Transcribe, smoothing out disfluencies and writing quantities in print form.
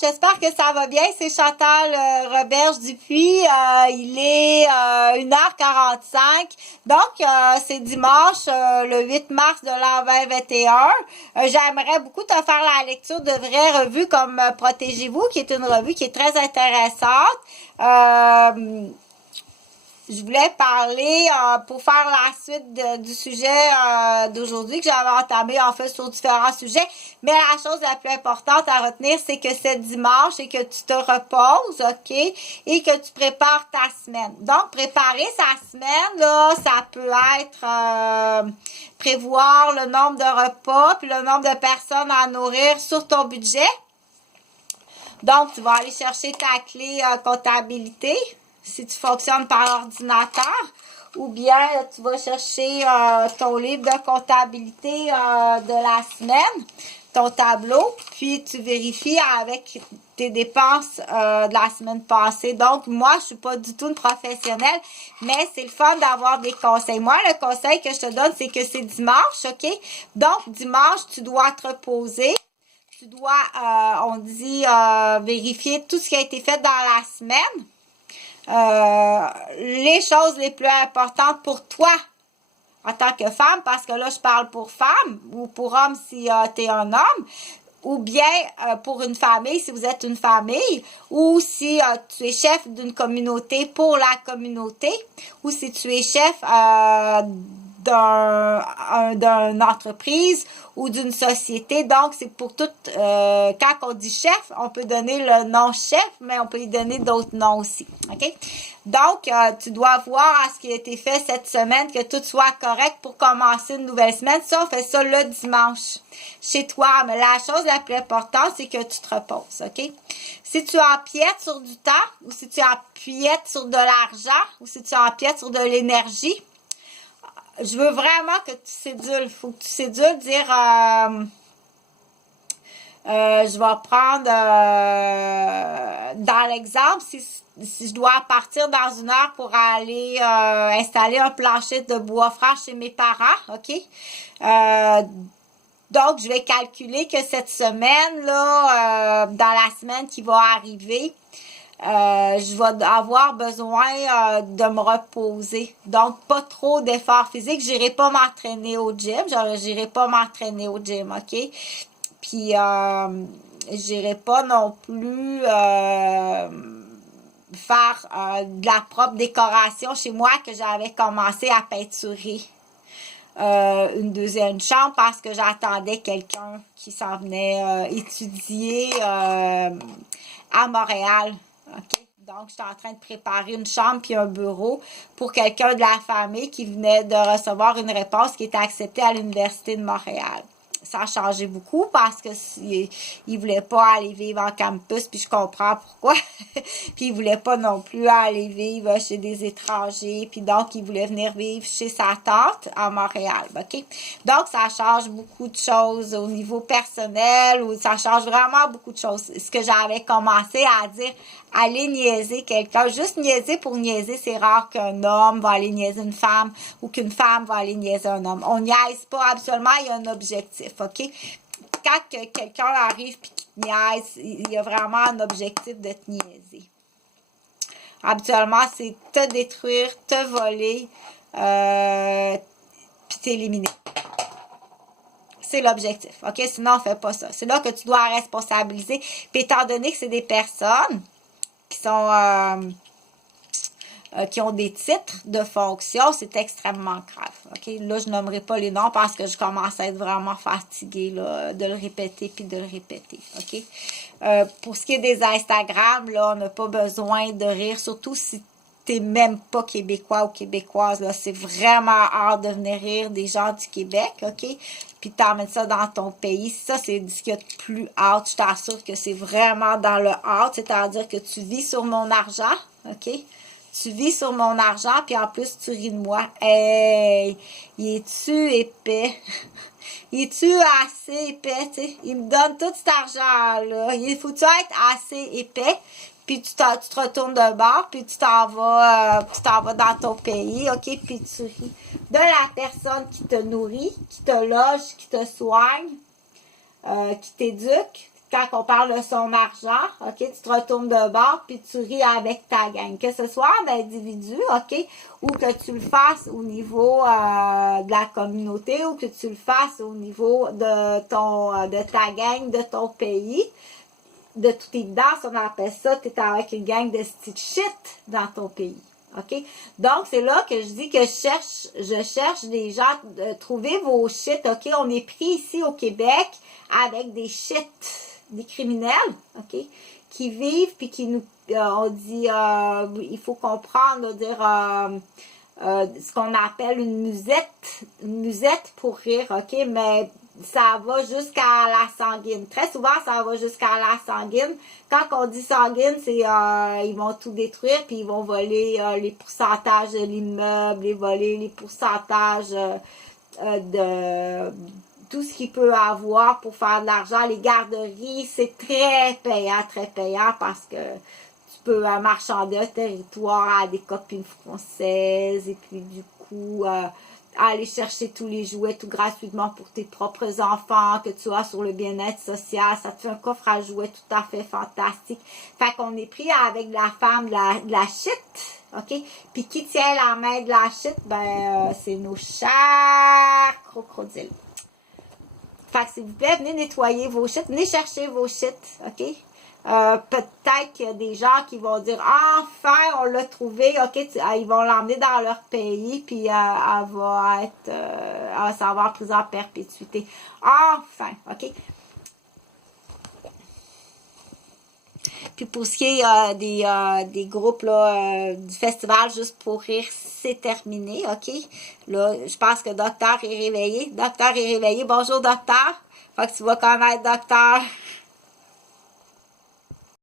j'espère que ça va bien. C'est Chantal Roberge Dupuis. Il est 1h45. Donc, c'est dimanche, le 8 mars de l'an 2021. J'aimerais beaucoup te faire la lecture de vraies revues comme Protégez-vous, qui est une revue qui est très intéressante. Je voulais parler pour faire la suite du sujet d'aujourd'hui que j'avais entamé en fait sur différents sujets. Mais la chose la plus importante à retenir, c'est que c'est dimanche et que tu te reposes, OK? Et que tu prépares ta semaine. Donc, préparer sa semaine, là, ça peut être prévoir le nombre de repas puis le nombre de personnes à nourrir sur ton budget. Donc, tu vas aller chercher ta clé comptabilité si tu fonctionnes par ordinateur, ou bien tu vas chercher ton livre de comptabilité de la semaine, ton tableau, puis tu vérifies avec tes dépenses de la semaine passée. Donc, moi, je suis pas du tout une professionnelle, mais c'est le fun d'avoir des conseils. Moi, le conseil que je te donne, c'est que c'est dimanche, OK? Donc, dimanche, tu dois te reposer. Tu dois, on dit, vérifier tout ce qui a été fait dans la semaine. Les choses les plus importantes pour toi en tant que femme, parce que là, je parle pour femme ou pour homme si tu es un homme, ou bien pour une famille si vous êtes une famille, ou si tu es chef d'une communauté pour la communauté, ou si tu es chef d'une entreprise ou d'une société. Donc, c'est pour tout, quand on dit chef, on peut donner le nom chef, mais on peut y donner d'autres noms aussi, OK? Donc, tu dois voir à ce qui a été fait cette semaine, que tout soit correct pour commencer une nouvelle semaine. Ça, on fait ça le dimanche chez toi. Mais la chose la plus importante, c'est que tu te reposes, OK? Si tu empiètes sur du temps, ou si tu empiètes sur de l'argent, ou si tu empiètes sur de l'énergie, je veux vraiment que tu cédules. Il faut que tu cédules, dire je vais prendre dans l'exemple, si je dois partir dans une heure pour aller installer un plancher de bois franc chez mes parents, OK? Donc, je vais calculer que cette semaine-là, dans la semaine qui va arriver, je vais avoir besoin de me reposer. Donc, pas trop d'efforts physiques. J'irai pas m'entraîner au gym. J'irai pas m'entraîner au gym, OK? Puis, j'irai pas non plus faire de la propre décoration chez moi que j'avais commencé à peinturer. Une deuxième chambre parce que j'attendais quelqu'un qui s'en venait étudier à Montréal. OK? Donc, j'étais en train de préparer une chambre puis un bureau pour quelqu'un de la famille qui venait de recevoir une réponse qui était acceptée à l'Université de Montréal. Ça a changé beaucoup parce que il voulait pas aller vivre en campus, puis je comprends pourquoi. Puis il voulait pas non plus aller vivre chez des étrangers, puis donc il voulait venir vivre chez sa tante à Montréal, OK? Donc ça change beaucoup de choses au niveau personnel, ou ça change vraiment beaucoup de choses. Ce que j'avais commencé à dire, aller niaiser quelqu'un, juste niaiser pour niaiser, c'est rare qu'un homme va aller niaiser une femme ou qu'une femme va aller niaiser un homme. On niaise pas, absolument, il y a un objectif, OK? Quand quelqu'un arrive et qu'il te niaise, il y a vraiment un objectif de te niaiser. Habituellement, c'est te détruire, te voler, puis t'éliminer. C'est l'objectif, OK? Sinon, on fait pas ça. C'est là que tu dois responsabiliser. Puis étant donné que c'est des personnes qui sont qui ont des titres de fonction, c'est extrêmement grave. OK? Là, je nommerai pas les noms parce que je commence à être vraiment fatiguée là, de le répéter puis de le répéter. OK? Pour ce qui est des Instagram, là, on n'a pas besoin de rire, surtout si t'es même pas québécois ou québécoise, là, c'est vraiment hard de venir rire des gens du Québec, OK? Puis t'emmènes ça dans ton pays. Ça, c'est ce qu'il y a de plus hard. Je t'assure que c'est vraiment dans le hard, c'est-à-dire que tu vis sur mon argent, OK? Tu vis sur mon argent, puis en plus, tu ris de moi. Hey! Il est-tu épais? Il est-tu assez épais, tu sais? Il me donne tout cet argent-là. Il faut-tu être assez épais? Puis tu te retournes de bord, puis tu t'en vas dans ton pays, OK? Puis tu ris de la personne qui te nourrit, qui te loge, qui te soigne, qui t'éduque, quand on parle de son argent, OK, tu te retournes de bord, puis tu ris avec ta gang. Que ce soit en individu, OK, ou que tu le fasses au niveau de la communauté, ou que tu le fasses au niveau de ta gang, de ton pays. De toute évidence, on appelle ça, tu es avec une gang de petite shit dans ton pays. OK? Donc, c'est là que je dis que je cherche des gens, trouver vos shit, OK? On est pris ici au Québec avec des shit, des criminels, OK? Qui vivent, puis qui nous, on dit, il faut comprendre, dire, ce qu'on appelle une musette pour rire, OK? Mais ça va jusqu'à la sanguine. Très souvent, ça va jusqu'à la sanguine. Quand on dit sanguine, c'est ils vont tout détruire, puis ils vont voler les pourcentages de l'immeuble, et voler les pourcentages de tout ce qu'il peut avoir pour faire de l'argent. Les garderies, c'est très payant parce que tu peux marchander un territoire à des copines françaises et puis du coup aller chercher tous les jouets tout gratuitement pour tes propres enfants que tu as sur le bien-être social. Ça te fait un coffre à jouets tout à fait fantastique. Fait qu'on est pris avec la femme de la shit, OK? Puis qui tient la main de la shit? Ben, c'est nos chers crocodiles. Fait que s'il vous plaît, venez nettoyer vos shit, venez chercher vos shit, OK? Peut-être qu'il y a des gens qui vont dire enfin on l'a trouvé, ok, ils vont l'emmener dans leur pays, puis elle va être elle va s'en avoir prise en perpétuité. Enfin, ok. Puis pour ce qui est des groupes là, du festival Juste pour rire, c'est terminé, ok. Là, je pense que Docteur est réveillé. Docteur est réveillé. Bonjour Docteur. Fait que tu vas connaître Docteur.